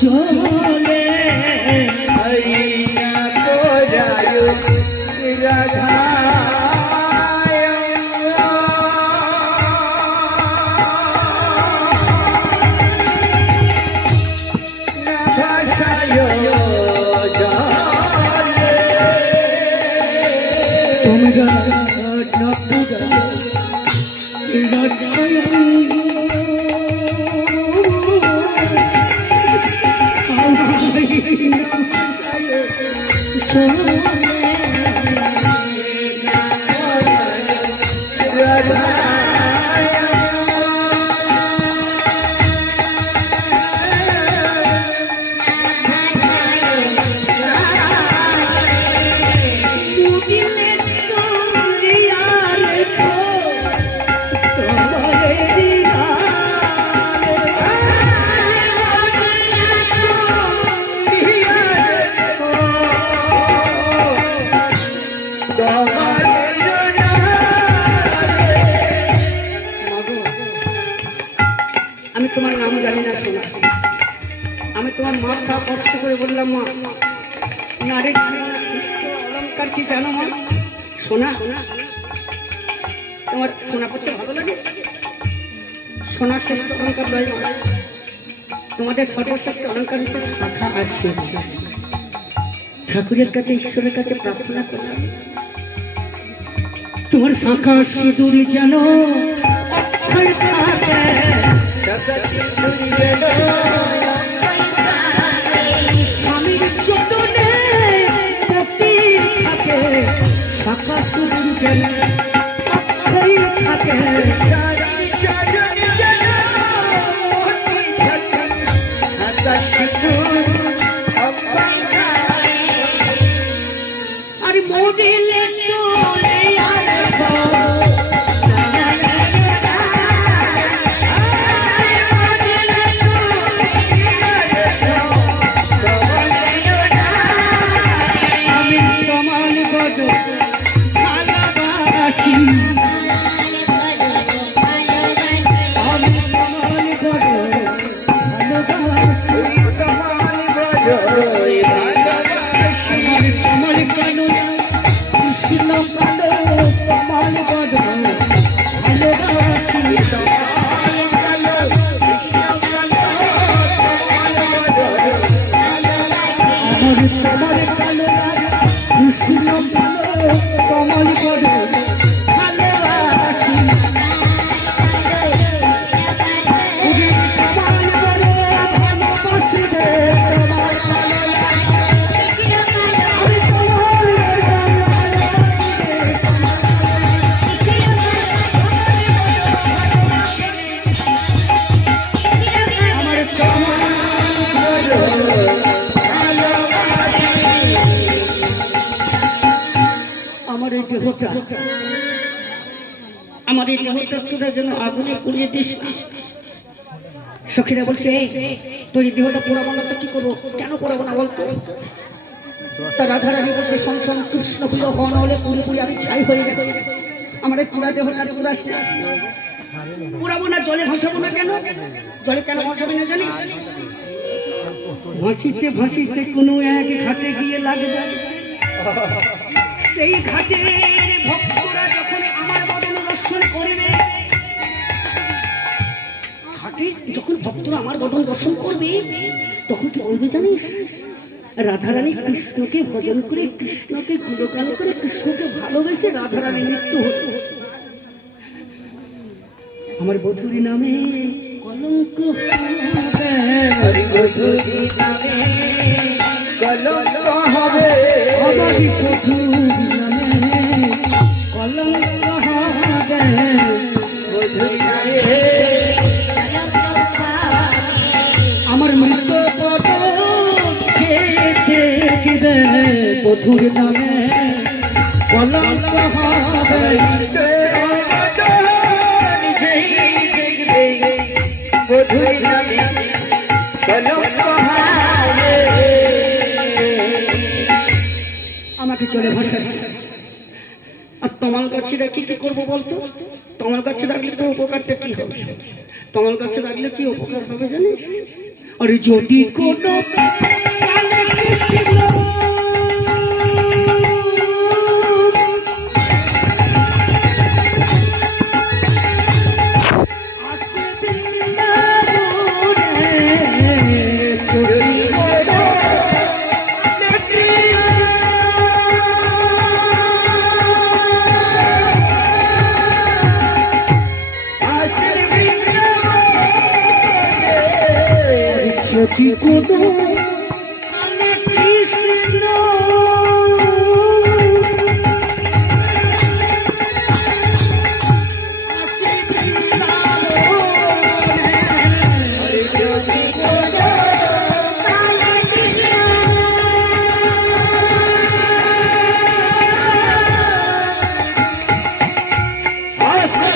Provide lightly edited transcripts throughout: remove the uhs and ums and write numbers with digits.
চলে হইয়া তো যায় রাধা তোমরা আমি তোমার নাম জানি না শোনা, আমি তোমার মাথা কষ্ট করে বললাম মা নারীর অলঙ্কার কি জানো মা? সোনা, তোমার সোনা করতে ভালো লাগে? সোনার শ্রেষ্ঠ অলঙ্কার নয় মা, তোমাদের সর্বশ্রেষ্ঠ অলঙ্কার হিসেবে শাখা আছে। ঠাকুরের কাছে ঈশ্বরের কাছে প্রার্থনা করলাম তোমার শাখা সিঁদুর যেন স্বামীর চরণে থাকে, শাখা সিঁদুর যেন থাকে। আর মোদিলে আমার এই দেহটা যেন আগুনে পুড়িয়ে দিস। সখীরা বলছে তোর এই দেহটা পোড়াবো না তো কি করবো? কেন পোড়াবো না বলতো? তার রাধারানী বলছে সংসন কৃষ্ণ প্রিয় হন হলে পুড়ে পুড়ে আমি ছাই হয়ে গেছি। আমার এই পুরা দেহটা পুরাস না, পোড়াবো না। জলে ভাসাবো না কেন? জলে কেন ভাসাবি না জানিস? ভাসিতে ভাসিতে কোনো এক ঘাটে গিয়ে লাগবে, সেই ঘাটে ভক্তরা যখন আমার বদন দর্শন করবে, ঘাটে যখন ভক্তরা আমার বদন দর্শন করবে তখন কি বলবে জানিস? রাধারানী কৃষ্ণকে ভজন করে, কৃষ্ণকে গুণগান করে, কৃষ্ণকে ভালোবেসে রাধারানীর মৃত্যু হতো। আমার বধূরি নামে কলঙ্ক হবে, আমার বধূরি নামে কলঙ্ক হবে, আমার মৃত পদ খেতে বধূর নামে কলঙ্ক হবে। আমাকে চলে ভাষা। আর তমাল গাছটা কি কি করবো বলতো? তমাল গাছে রাখলে তো উপকারটা কি হবে? তমাল গাছে রাখলে কি উপকার হবে জানিস? আর যদি কোনো কালে কৃষ্ণ যদি কোনো কালে কৃষ্ণ আসে বৃন্দাবনে, যদি কোনো কালে কৃষ্ণ আসে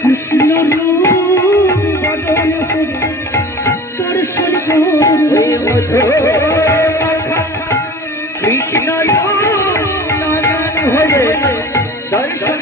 কৃষ্ণ দর্শন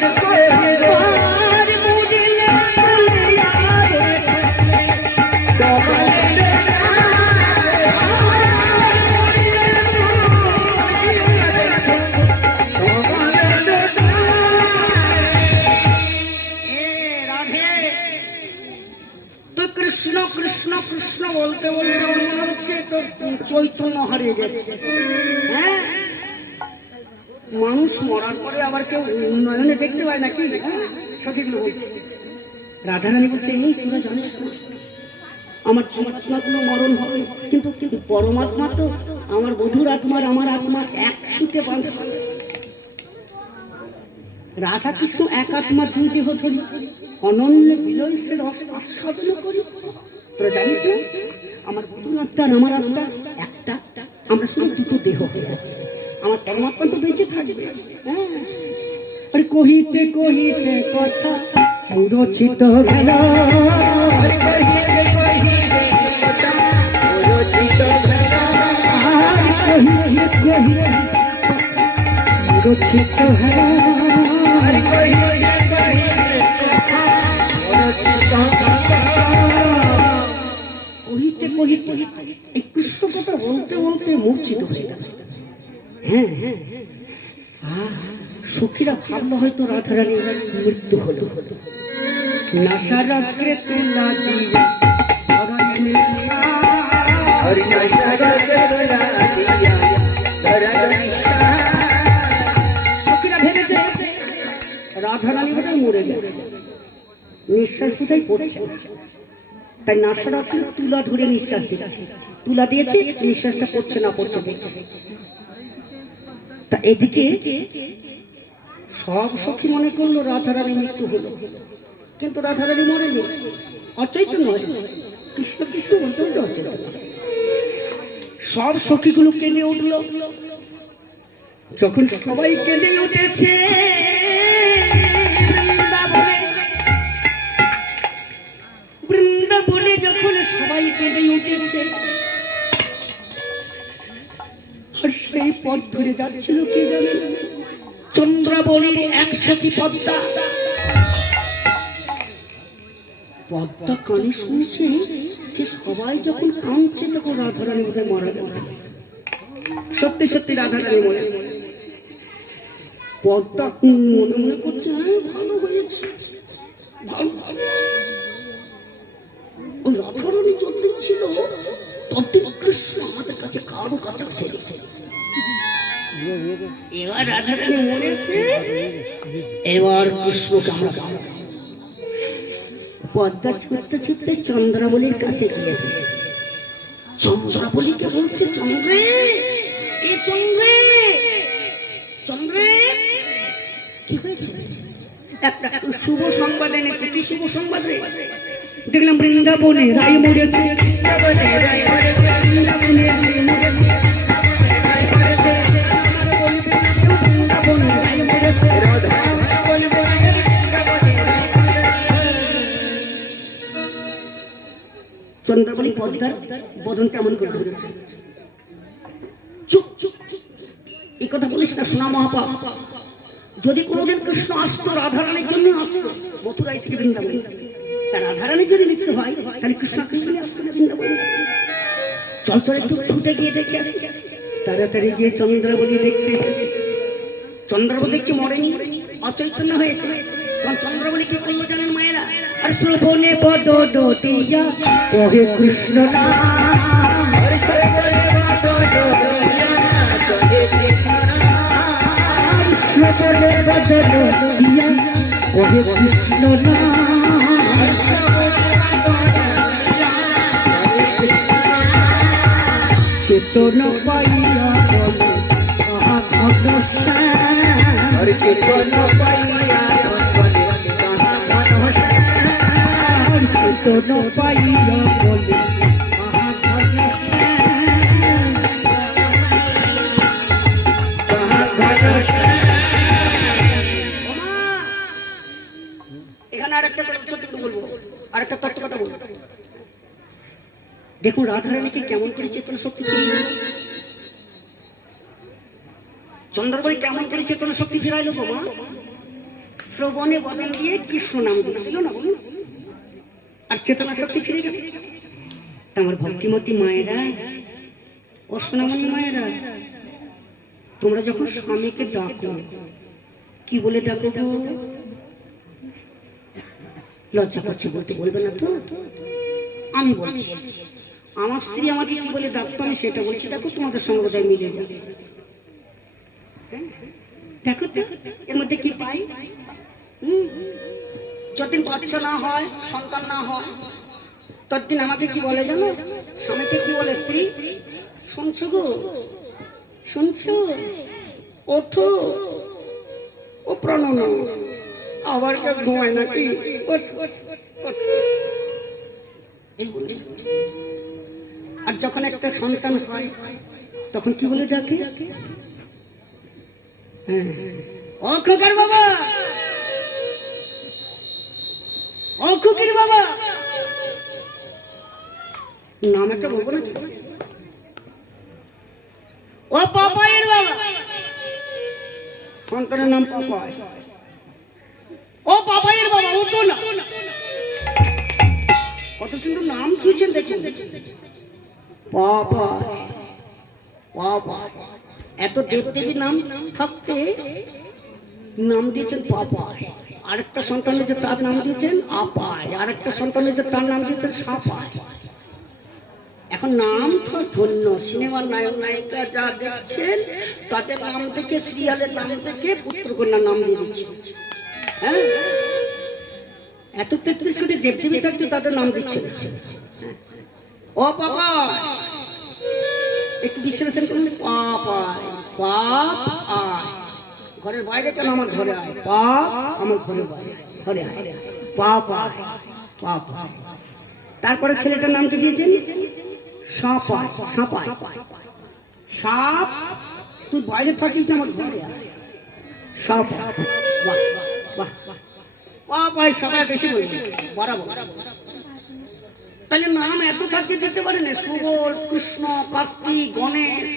কৃষ্ণ কৃষ্ণ কৃষ্ণ বলতে বলতে মনে হচ্ছে তোর চৈতন্য হারিয়ে গেছে। হ্যাঁ, মানুষ মরার পরে আবার কেউ উন্নয়নে দেখতে পায় নাকি? সঠিকগুলো বলছে। রাধারানী বলছে, এই তোরা জানিস না আমার জীবাত্মা কোনো মরণ হবে, কিন্তু কিন্তু পরমাত্মা তো আমার বধুর আত্মার আমার আত্মা এক সুতে বাঁধে। রাধা কৃষ্ণ এক আত্মা দুই দেহ ধরি অনন্য বিলয়ের আস্বাদন করি। তোরা জানিস না আমার বধুর আত্মা আর আমার আত্মা একটা, আমরা শুধু দুটো দেহ হয়ে আছি, আমার পরমাত্মা তো বেঁচে থাকবে। হ্যাঁ, আরে কহিতে কহিতে কথা রচিত ভেলা, রচিত ভেলা কহিতে কহিতে এই কৃষ্ণ কথা বলতে বলতে মূর্ছিত হয়ে গেল। হ্যাঁ হ্যাঁ, সখীরা ভাবলো হয়তো রাধারানীর মৃত্যু হলো। নাসারাগ্রে তুলা দিয়া সখীরা ভেবেছে রাধারানী বোধহয় মরে গেছে, নিঃশ্বাস বোধহয় পড়ছে, তাই নাসারাগ্রে তুলা ধরে নিঃশ্বাস দিচ্ছে। তুলা দিয়েছে, নিঃশ্বাসটা পড়ছে না পড়ছে দেখছে। তা এদিকে সব সখী মনে করলো রাধারানী মৃত্যু হলো, কিন্তু রাধারানী মরেনি, অচৈতন্য হয়েছে। কৃষ্ণ কৃষ্ণ বলতে বলতে অচৈতন্য। সব সখীগুলো কেঁদে উঠলো। যখন সবাই কেঁদে উঠেছে বৃন্দাবনে, যখন সবাই কেঁদে উঠেছে, আর সেই পথ ধরে যাচ্ছিল কে জানে, চন্দ্রাবলীর 100টি পদ্মা। পদ্মা কানে শুনছে যে সবাই যখন কাঁদছে তখন রাধারানী বোধহয় মারা গেল। সত্যি সত্যি রাধারানী মরে। পদ্মা মনে মনে করছে, ভালো হয়েছে, ভালো ভালো। ওই রাধারানী যতদিন ছিল ততদিন কৃষ্ণ আমাদের কাছে কারো কাছে আসে। এবার রাধারানী মরেছে, এবার কৃষ্ণকে আমরা পদ্মা ছুটতে ছুটতে চন্দ্রাবলীর কাছে গিয়েছে। চন্দ্রাবলীকে বলছে, চন্দ্রে এ চন্দ্রে চন্দ্রে কি হয়েছে? একটা শুভ সংবাদ এনেছে। কি শুভ সংবাদ রে? দেখলাম বৃন্দাবনে রাই মরেছে, বৃন্দাবনে রাই মরেছে, বৃন্দাবনে রাই মরেছে, বৃন্দাবনে রাই মরেছে, চন্দ্রাবলী পদ্মার বদন কেমন করে ধরেছে। চুপ চুপ, এই কথা বলিস না, শোনা মহাপাপ। যদি কোনোদিন কৃষ্ণ আসতো রাধারানীর জন্য আসতো মথুরাই থেকে বৃন্দাবন, তা রাধারানীর যদি মৃত্যু হয় তাহলে কৃষ্ণ কৃষ্ণই আসতো না বৃন্দাবন। চল চল একটু ছুটে গিয়ে দেখে আসি। তাড়াতাড়ি গিয়ে চন্দ্রাবলী দেখতে এসেছে। চন্দ্রাবলী দেখছি মরেনি, অচৈতন্য হয়েছে। কারণ চন্দ্রাবলী কি করলো জানেন মায়েরা? আর শ্রবণে বদন দিয়া ওহে কৃষ্ণ নাম, শ্রবণে বদন দিয়া ওহে কৃষ্ণ নাম, চেতন পাইয়া বলে আহা ঘনশ্যাম, চেতন পাইয়া চেতন পাইয়া বলে এখানে আরেকটা ছোট্ট বলবো, আরেকটা তত্ত্ব কথা বলবো। দেখুন রাধারানীকে কেমন করে চেতন শক্তি ফিরিয়ে দিল, চন্দ্রবাই কেমন করে চেতন শক্তি ফিরাইল বাবা। শ্রবণে বদন দিয়ে কৃষ্ণ নাম দিল না, বলুন, আর চেতনা শক্তি ফিরে গেল। আমার ভক্তিমতী মায়েরা ও সোনামণি মায়েরা, তোমরা যখন স্বামীকে ডাকো কি বলে ডাকো গো? লজ্জা করছে বলতে, বলবে না তো? আমি বলছি, আমার স্ত্রী আমাকে কি বলে ডাকতো আমি সেটা বলছি। দেখো তোমাদের সঙ্গে বোধহয় মিলে যাবে। দেখো তো এর মধ্যে কি পাই। যতদিন বাচ্চা না হয়, সন্তান না হয়, ততদিন আমাকে কি বলে জানো? স্বামীকে কি বলে? স্ত্রী শুনছো গো, শুনছো, ওঠো, ও প্রণন, আবার কেউ ঘুমায় নাকি, আর যখন একটা সন্তান হয় তখন কি বলে ডাকে? হ্যাঁ, ও খোকার বাবা, ও খুকির বাবা, নাম একটা বলবো না? ও পাপাইয়ের বাবা, সন্তানের নাম পাপাই। ও পাপাইয়ের বাবা, ও তো না, কত সুন্দর নাম তুইছেন দেখুন। পাপা, পাপা, এত দেবদেবী নাম থাকতে নাম দিয়েছেন পাপাই। আরেকটা সন্তানের যে তার নাম দিয়েছেন আপায়, আরেকটা সন্তানের যে তার নাম দিয়েছেন সাপায়। এখন নাম তো ধন্য, সিনেমার নায়ক নায়িকা যা দেখছেন তাদের নাম থেকে, সিরিয়ালের নাম থেকে পুত্রকন্যার নাম দিয়ে দিচ্ছে। হ্যাঁ, এত 33 কোটি দেবদেবী থাকতে তাদের নাম দিচ্ছে। ও বাবা একটু বিশ্লেষণ করুন। পাপায়, পাপ আয়, ঘরের বাইরে কেন আমার ঘরে আয়, পাপ আমার ঘরে বাইরে, ঘরে আয়, পাপ আয়, পাপ। তারপরে ছেলেটার নাম কি দিয়েছেন? সাপায়, সাপায়, সাপ, তুই বাইরে থাকিস না আমার ঘরে আয়, সাপ। বাহ বাহ, পাপাই সবাই বেশি বলছে বরাবর। তাহলে নাম এত থাকতে দিতে পারে না? সুবল, কৃষ্ণ, কার্তিক, গণেশ,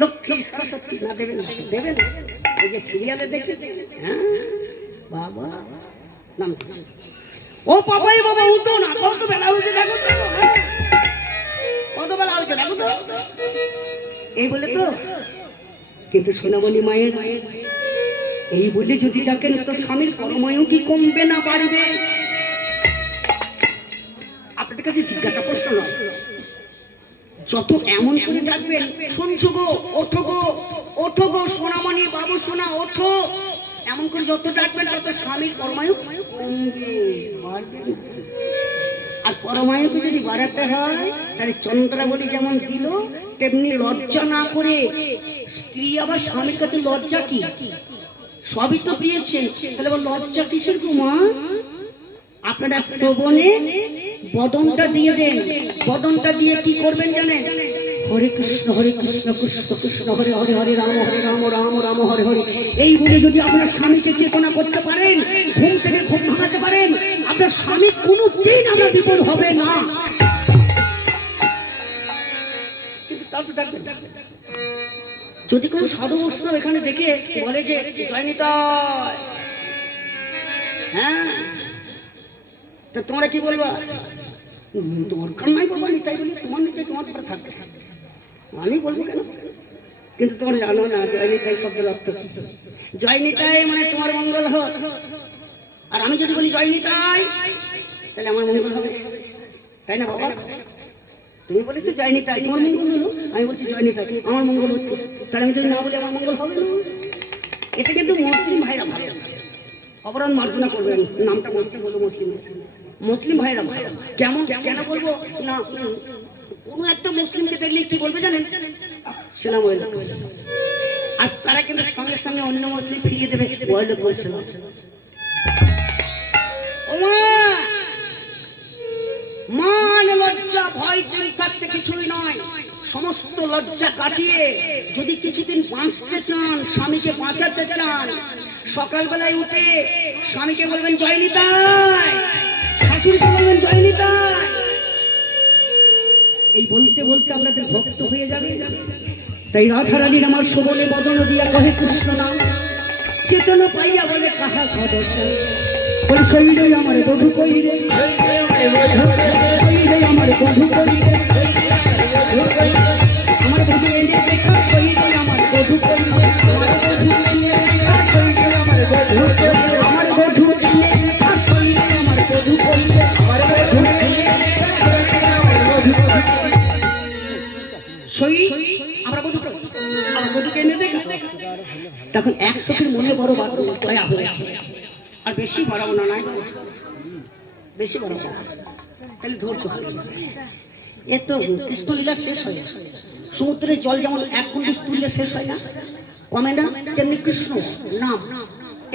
লক্ষ্মী, সরস্বতী না দেবেন? দেবেন, এই যে সিরিয়ালে দেখেছে। হ্যাঁ বাবা, নাম ও পাপাই বাবা, উঠো না, কত বেলা হয়েছে দেখো তো, কত বেলা হয়েছে দেখো তো, এই বলে তো। কিন্তু সোনামণি মায়ের এই বলে যদি ডাকেন তো স্বামীর পরমায়ু কি কমবে না বাড়বে? আপনাদের কাছে জিজ্ঞাসা প্রশ্ন নয়, যত এমন করে ডাকবেন, শুনছো গো, ওঠো গো, ওঠো গো সোনামণি, বাবু সোনা ওঠো, এমন করে যত ডাকবেন তত স্বামীর পরমায়ু আর পরমায়ুকে যদি বাড়াতে হয় তাহলে চন্দ্রাবলী যেমন দিল তেমনি লজ্জা না করে স্ত্রী আবার স্বামীর কাছে লজ্জা কি সবই তো দিয়েছেন, তাহলে আবার লজ্জা কিসের কুমার? আপনারা শ্রবণে বদনটা দিয়ে দেন। বদনটা দিয়ে কি করবেন জানেন? হরে কৃষ্ণ কৃষ্ণ কৃষ্ণ হরে হরে, হরে রাম রাম রাম হরে হরে, এই বলে যদি আপনার স্বামীকে চেতনা করতে পারেন, ঘুম থেকে ঘুম ভাঙাতে পারেন, আপনার স্বামী কোনোদিন আমার বিপদ হবে না। কিন্তু তাও তো দেখবেন, যদি কোনো সাধু বৈষ্ণব এখানে দেখে বলে যে জয় নিতাই, হ্যাঁ, তো তোমরা কি বলবা? দরকার নাই বাবা নিতাই বলি, তোমার নিতাই তোমার পরে থাকবে, আমি বলবো কেন? কিন্তু তোমরা জানো না জয় নিতাই শব্দের অর্থ কি? জয় নিতাই মানে তোমার মঙ্গল হোক। আর আমি যদি বলি জয় নিতাই তাহলে আমার মঙ্গল হবে, তাই না বাবা? তুমি বলেছো জয় নিতাই, তোমার মঙ্গল হলো, আমি বলছি জয় নিতাই, আমার মঙ্গল হচ্ছে, তাহলে আমি যদি না বলি আমার মঙ্গল হবে না। এটা কিন্তু মুসলিম ভাইরা ভালো অপরাধ মার্জনা করবেন, নামটা বলতে বলবো মুসলিম ভাইরা ভালো। কেমন কেন বলবো না? কোন একটা মুসলিমকে দেখলে কি বলবে জানেন? সেলাম ওয়ালাইকুম। আজ তারা কিন্তু সঙ্গে সঙ্গে অন্য মুসলিম ফিরিয়ে দেবে ওয়ালাইকুম আসসালাম। মান লজ্জা ভয় তুই থাকতে কিছুই নয়, সমস্ত লজ্জা কাটিয়ে যদি কিছুদিন বাঁচতে চান, স্বামীকে বাঁচাতে চান, সকালবেলায় উঠে স্বামীকে বলবেন জয় নিতাই, শাশুড়িকে বলবেন জয় নিতাই। এই বলতে বলতে আপনাদের ভক্ত হয়ে যাবে। তাই রাধারানীর আমার শোভনে বদন দিয়া কহে কৃষ্ণ নাম, চেতনা পাইয়া বলে কাহা ঘটছে, ওই শরীরে আমার বধূ কইরে, আমার বধূ কইরে, আমার বধূ এনে দেখা শরীরে আমার বধূ কইরে, আমার বধূ এনে দেখা শরীরে আমার বধূ কইরে, আমার বধূ এনে দেখা শরীরে আমার বধূ কইরে, আমার বধূ এনে দেখা শরীরে আমার বধূ কইরে। আমরা বধূ করি, আমার বধূকে এনে দেখা। তখন এক চোখের মনে বড় দয়া হয়েছে, আর বেশি বাড়াবো না, নাই বেশি বাড়াবো না, তাহলে ধৈর্য হবে। এর তো কৃষ্ণলীলা শেষ হয়, সমুদ্রের জল যেমন এক কুণ্ডি তুললে শেষ হয় না, কমে না, তেমনি কৃষ্ণ নাম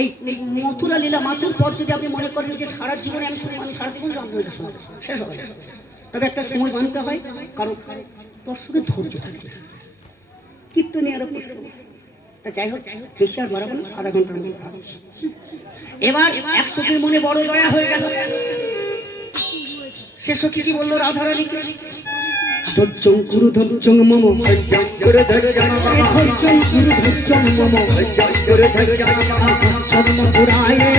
এই মথুরা লীলা মাতুর পর যদি আপনি মনে করেন যে সারা জীবনে আমি শুনি, আমি সারা জীবন জানবো, এটা সময় শেষ হবে। তবে একটা সময় মানতে হয়, কারণ দর্শকের ধৈর্য থাকে, কীর্তনে আরো তা যাই হোক, বেশি আর বাড়াবো না, আধা ঘন্টার মধ্যে। এবার এক সখীর মনে বড় দয়া হয়ে গেল। সে সখী কি বললো রাধারানীকে? ধৈর্যং গুরু ধৈর্যং মম, ধৈর্যং গুরু ধৈর্যং মম, ধর্ম পুরায়ে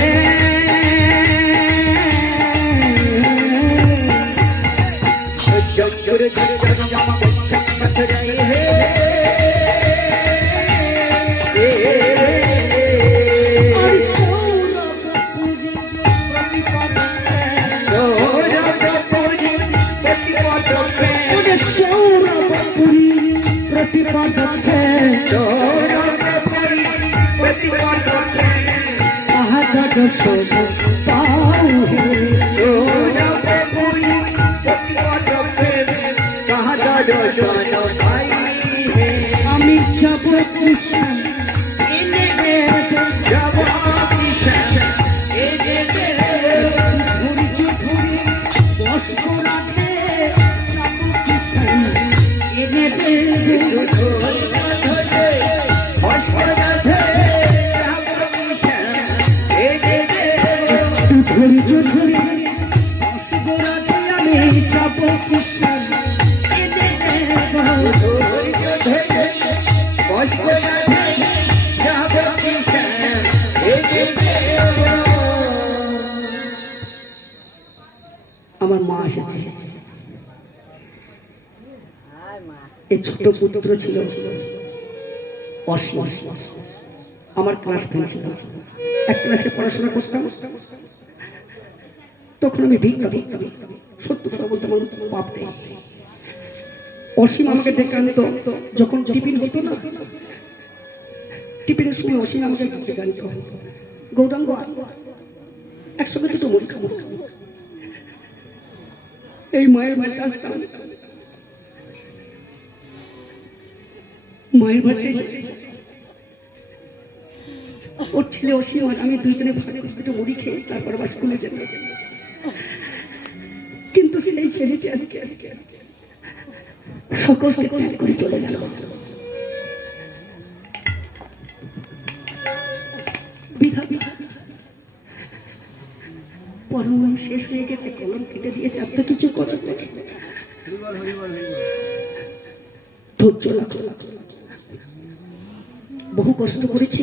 ধৈর্যং গুরু ধৈর্যং মম, আমি যাব কৃষ্ণ এনে যাব কৃষ্ণ এনে ধৈর্য ধরে বস্ত্র রাখে যাব কৃষ্ণ এনে ধৈর্য ধরে বস্ত্র রাখে যাব কৃষ্ণ এনে ধৈর্য ধরে বস্ত্র রাখে আমি যাব কৃষ্ণ আমার মা এসেছে। এই ছোট পুত্র ছিল অসীম, আমার ক্লাস ফ্রেন্ড ছিল, এক ক্লাসে পড়াশোনা করতাম। তখন আমি ভিক্ষা ভিক্ষা সত্য কথা বলতে আমার বাপ নেই। অসীম আমাকে ডেকে আনতো, যখন টিফিন হতো না টিফিনের সময় অসীম আমাকে ঘুরতে গাড়ি গৌরাঙ্গ একসঙ্গে দুটো মুড়ি খাবো। এই মায়ের বাড়িতে আসতাম, মায়ের বাড়িতে ওর ছেলে অসীম আর আমি দুইজনে ভাগে দুটো মুড়ি খেয়ে তারপর আবার স্কুলে যাব। কিন্তু সেই ছেলেটি আজকে সকলকে ত্যাগ করে চলে গেল। পরম শেষ হয়ে গেছে, কলম কেটে দিয়েছে, আর তো কিছু করার নেই। ধৈর্য লাগলো, বহু কষ্ট করেছি।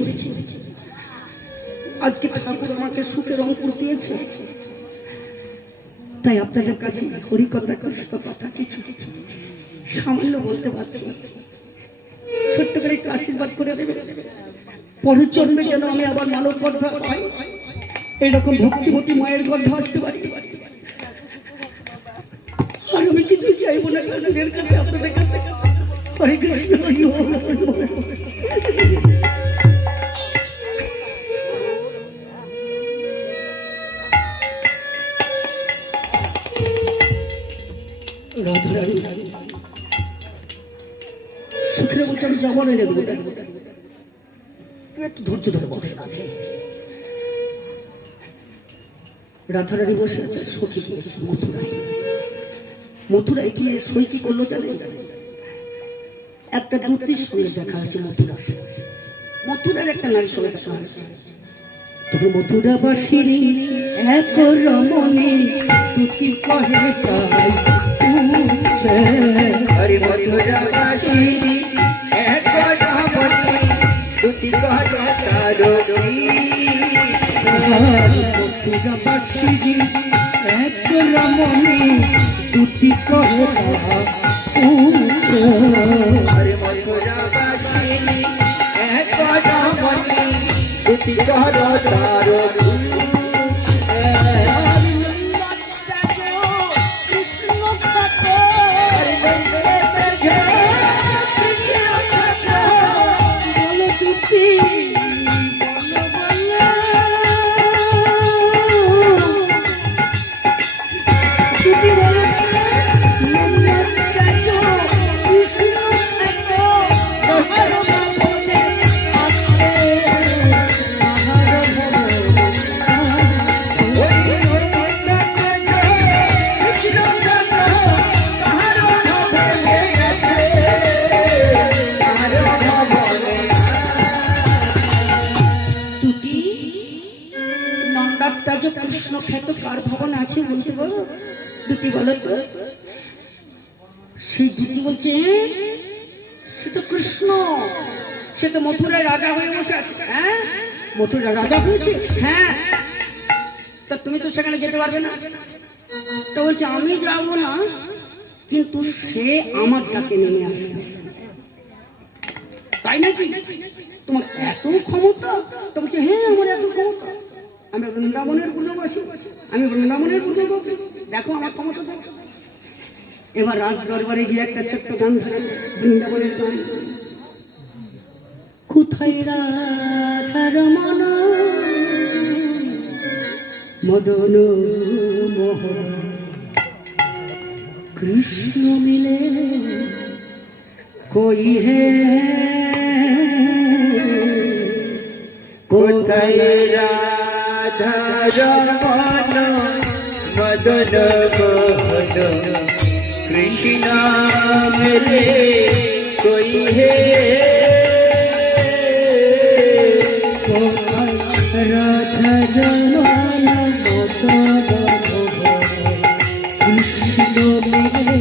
আজকে ঠাকুর আমাকে সুখের অঙ্কুর দিয়েছে, তাই আপনাদের কাছে হরিকথা কষ্ট কথা কিছু সামান্য বলতে পারছি। ছোট্ট করে একটু আশীর্বাদ করে দেবে, পরের জন্মে যেন আমি আবার মানব গর্ভ পাই, এইরকম ভক্তিমতী মায়ের গর্ভে আসতে পারি। আর আমি কিছুই চাইবো না ঠাকুরের কাছে, আপনাদের কাছে। হরে কৃষ্ণ, হরি বল, হরি বল। সুখে বলছে আমি যাবো না, একটু ধৈর্য ধরে বসে আছে। রাধারানী বসে আছে, সখী গিয়েছে মথুরায়। মথুরায় গিয়ে সই কি করলো জানে? একটা দুটির সঙ্গে দেখা হয়েছে মথুরার একটা নারীর সঙ্গে দেখা হয়েছে। মথুরাবাসীর এক রমণী দুটি কহে হরি মথুরাবাসীর এক রমণী দুটি কহে মথুরাবাসীর এক রমণী দুটি কহে হরে মথুরাবাসীর এক রমণী দুটি কহে তার কৃষ্ণ খ্যাত কার ভবন আছে বলতে পারো? দুটি বলো তো। সেই দুটি বলছে সে তো কৃষ্ণ, সে তো মথুরায় রাজা হয়ে বসে আছে। হ্যাঁ, মথুরা রাজা হয়েছে। হ্যাঁ, তা তুমি তো সেখানে যেতে পারবে না। তো বলছে আমি যাবো না, কিন্তু সে আমার ডাকে নেমে আসবে। তাই নাকি? তোমার এত ক্ষমতা? তো বলছে হ্যাঁ, আমার এত ক্ষমতা। আমি বৃন্দাবনের পূর্ণবাসী, আমি বৃন্দাবনের পূর্ণবাসী, দেখো আমার ক্ষমতা। এবার রাজ দরবারে গিয়ে একটা ছোট্ট গান ধরেছে, বৃন্দাবনের গান। কোথায় রাধার মন মদন মোহন কৃষ্ণ মিলে কই হে, কোথায় রাধার মন মদন মোহন কৃষ্ণ মিলে কই হে, রাধার মন মদন মোহন কৃষ্ণ মিলে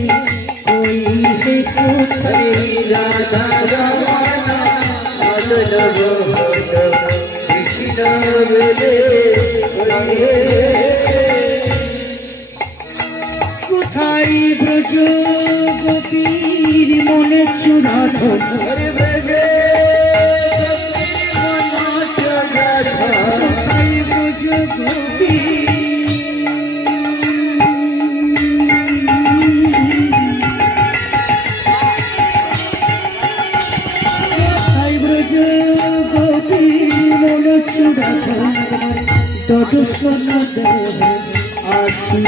কই হে, কোথায় রাধার মন মদন মোহন কৃষ্ণ মিলে কই হে, কোথায় ব্রজ গোপীর মনে চূড়াধ, কোথায় ব্রজ গোপী কোথায় ব্রজ তরু সোনদে আসি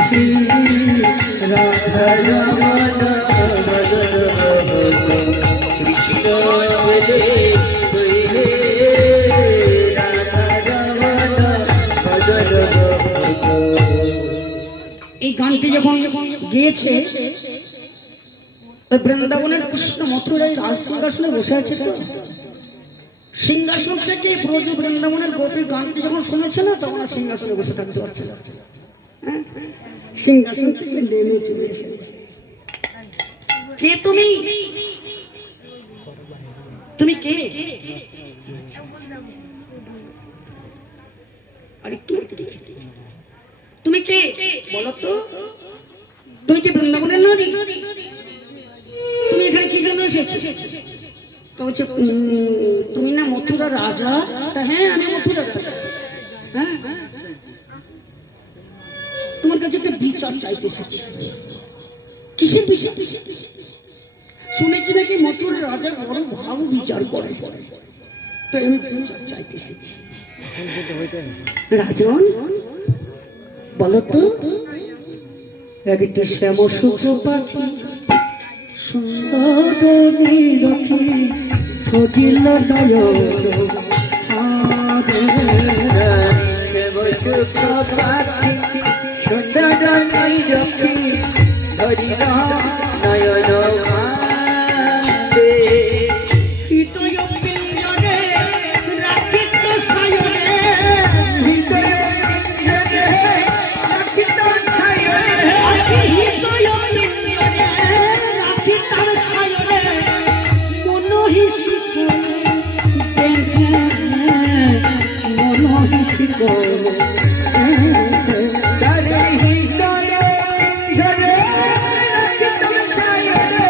রাধা রমণ কৃষ্ণ বলে কইলে রাধা রমণ ভজন এই গানটি যখন গিয়েছে ওই বৃন্দাবনের কৃষ্ণ মথুরায় রাজ সিংহাসনে বসে আছে তো সিংহাসন থেকে ব্রজ বৃন্দাবনের গোপী গানটি যখন শুনেছে না তখন আর সিংহাসনে বসে থাকতে পারছে না। হ্যাঁ? সিংহাসন থেকে নেমে চলে এসেছে। কে তুমি? তুমি কে? আর একটু তুমি কে বলো তো? তুমি কি বৃন্দাবনের নারী? তুমি এখানে কি জন্য এসেছো? তো বলছে তুমি না মথুরা রাজা? তা হ্যাঁ আমি মথুরা রাজা। হ্যাঁ তোমার কাছে একটা বিচার চাইতে এসেছি। কিসের বিচার? শুনেছি নাকি মথুরা রাজা বড় ভালো বিচার করে, তো আমি বিচার চাইতে এসেছি। রাজন বলো তো একটি শ্যাম শুক্র পাখি সুন্দর নিরখি সজিল নয়ন পাখি সুন্দর নিরখি ধরিল নয়ন হৃদয় পিঞ্জরে রাখিত সায়নে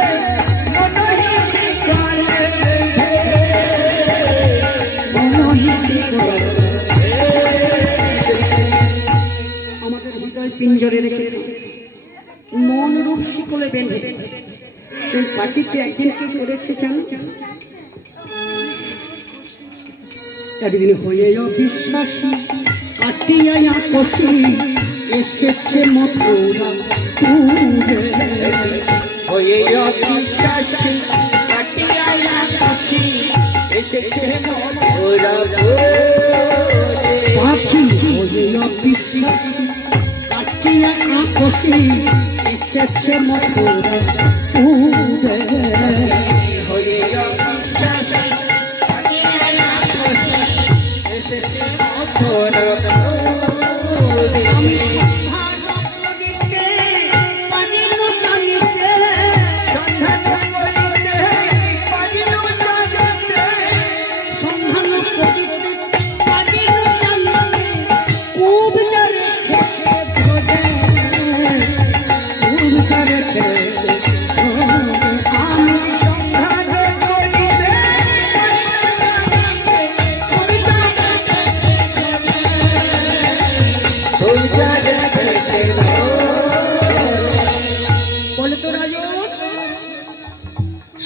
আমাদের হৃদয় পিঞ্জরে রেখেছে মন রূপ শিকলে বেঁধে সেই পাখিতে একদিন কি করেছে জানো? একদিন হয়ে অবিশ্বাসী কাটিয়া আকশি এসেছে মথুরা হয়ে অবিশ্বাসী কাটিয়া আকশি এসেছে মথুরা পাখি হয়ে অবিশ্বাসী কাটিয়া আকশি এসেছে মথুরা হয়ে অবিশ্বাসী কাটিয়া আকশি এসেছে মথুরা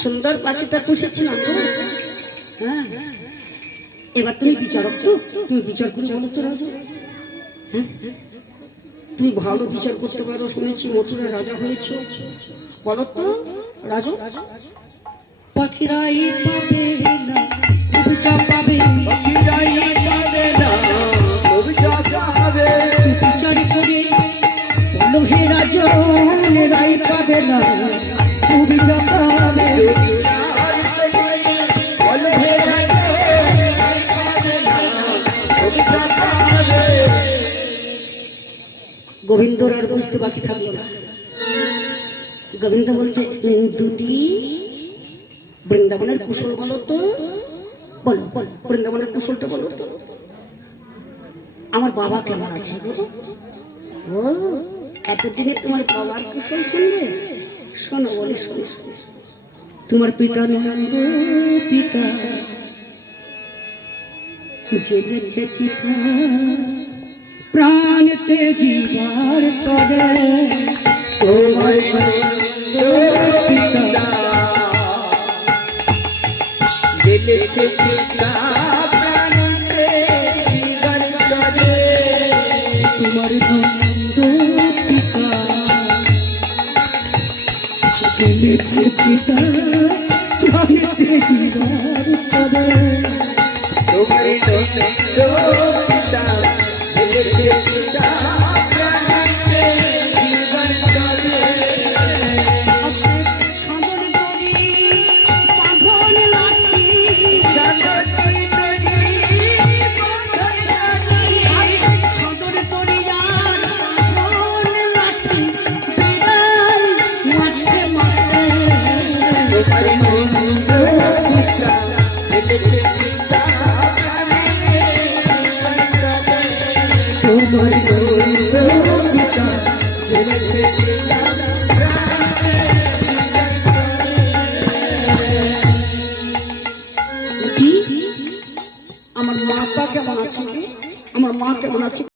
সুন্দর পাখিটা পুষেছিলাম তো। হ্যাঁ এবার তুমি বিচারক তো, তুমি বিচার করে বলো তো রাজা। হ্যাঁ তুমি ভালো বিচার করতে পারো শুনেছি, মথুরা রাজা হয়েছ, বলো তো রাজা। পাখিরাই পাবে না বিচার পাবে, পাখিরাই পাবে না বিচার করে বলো হে রাজন রাই পাবে না বিচার পাবে। গোবিন্দর আর বুঝতে বাকি থাকলো না। গোবিন্দ বলছে দুটি বৃন্দাবনের কুশল বলো তো, বলো বলো বৃন্দাবনের কুশলটা বলো তো। আমার বাবা কেমন আছে বলো? ও এতদিনে তোমার বাবার কুশল শুনবে? শোনো বলে শোনো। তোমার পিতা নন্দ পিতা জেগেছে চিতা প্রাণ তেজিবার করে তোমার পিতা জেগেছে চিতা প্রাণ তেজিবার করে তোমার নন্দ পিতা ছেলেছে পিতা প্রাণেতে জীবন তবে তোমার পিতা ছেলেছে পিতা প্রাণে জীবন তবে সাদর করি পাগল লাঠি সাদর করি আর পাগল লাঠি বিদায় মাঠে মাঠে তোমার পিতা ছেলেছে পিতা প্রাণে জীবন তবে তোমার পিতা ছেলেছে পিতা প্রাণে আমার মাতা কেমন আছে আমার মা কেমন আছে